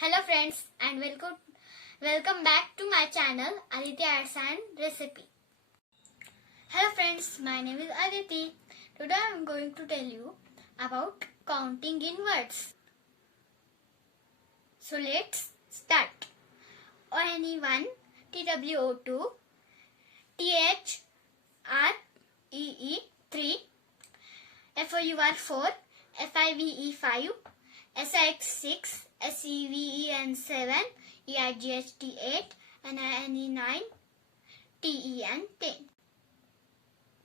Hello friends and welcome back to my channel Aditi Arts and Recipe. Hello friends, my name is Aditi. Today I am going to tell you about counting in words. So let's start. ONE1, TWO2, THREE 3, FOUR 4, FIVE 5, SIX 6, SEVEN 7, EIGHT 8, NINE 9, TEN 10,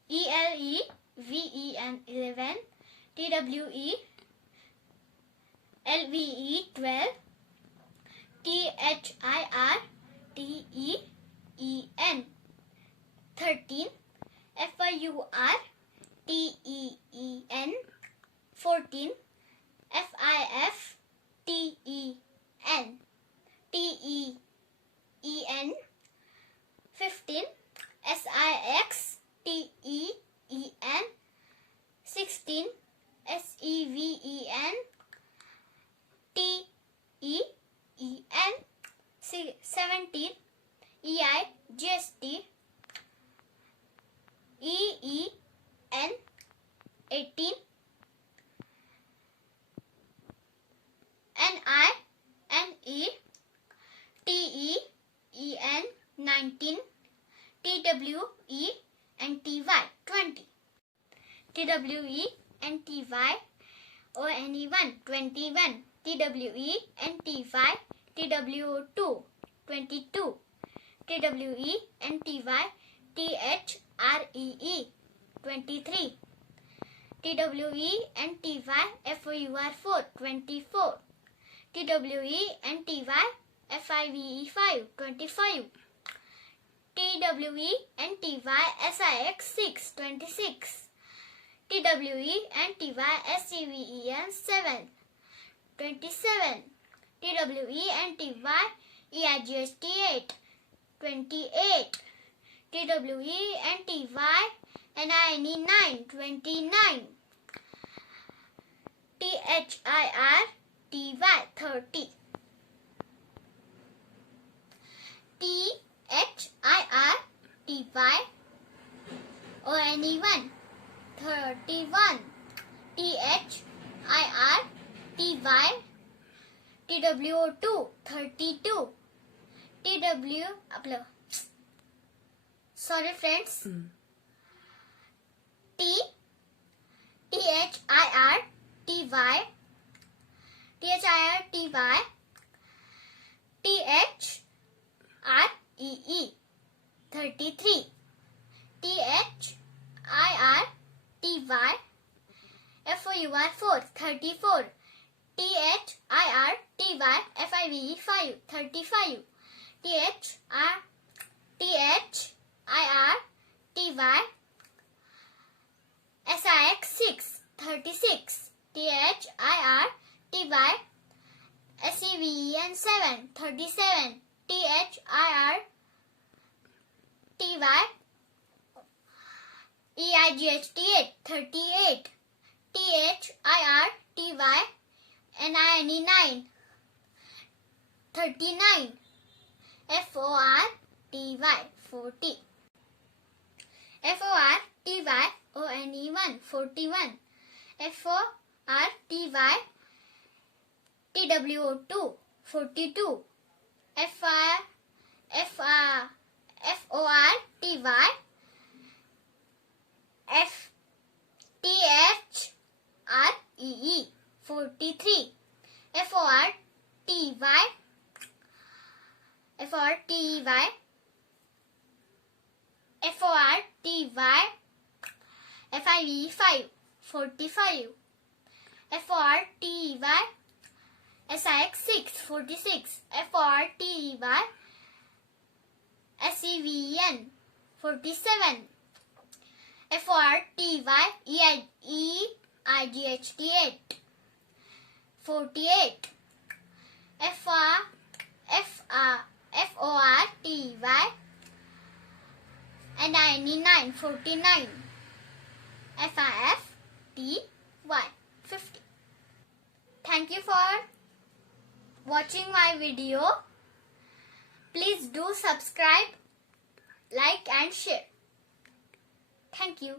ELEVEN 11, TWELVE 12, THIRTEN 13, FOURTEN 14, FIFTEN 15, SIXTEN 16, SEVEN TEN 17, EIGHT EEN 18, NINE TEN 19, TWENTY 20, TWENTY ONE1 21, TWENTY TWO2 22, TWENTY THREE 23, TWENTY FOUR 24, TWENTY FIVE 5 25, TWENTY SIX 6 26, TWENTY SEVEN 7 27, TWENTY EIGHT 8 28, TWENTY NINE 9 29, THIRTY 30, THIRTY ONE1 31, THIRTY TWO2 32, sorry friends, THIRTY 33, THIRTY FOUR 34, THIRTY FIVE 5 35, SIX 6 36, SEVEN 7 37, EIGHT 8 38, NINE 9 39, FORTY 40, FORTY ONE1 41, FORTY TWO2 42, FORTY FTHREE 43, FORTY FIVE 5 45, FORTY SIX 6 46, FORTY SEVEN 47, FORTY EIGHT 8 48, FORTY NINE 9 49, FIFTY 50. Thank you for watching my video. Please do subscribe, like and share. Thank you.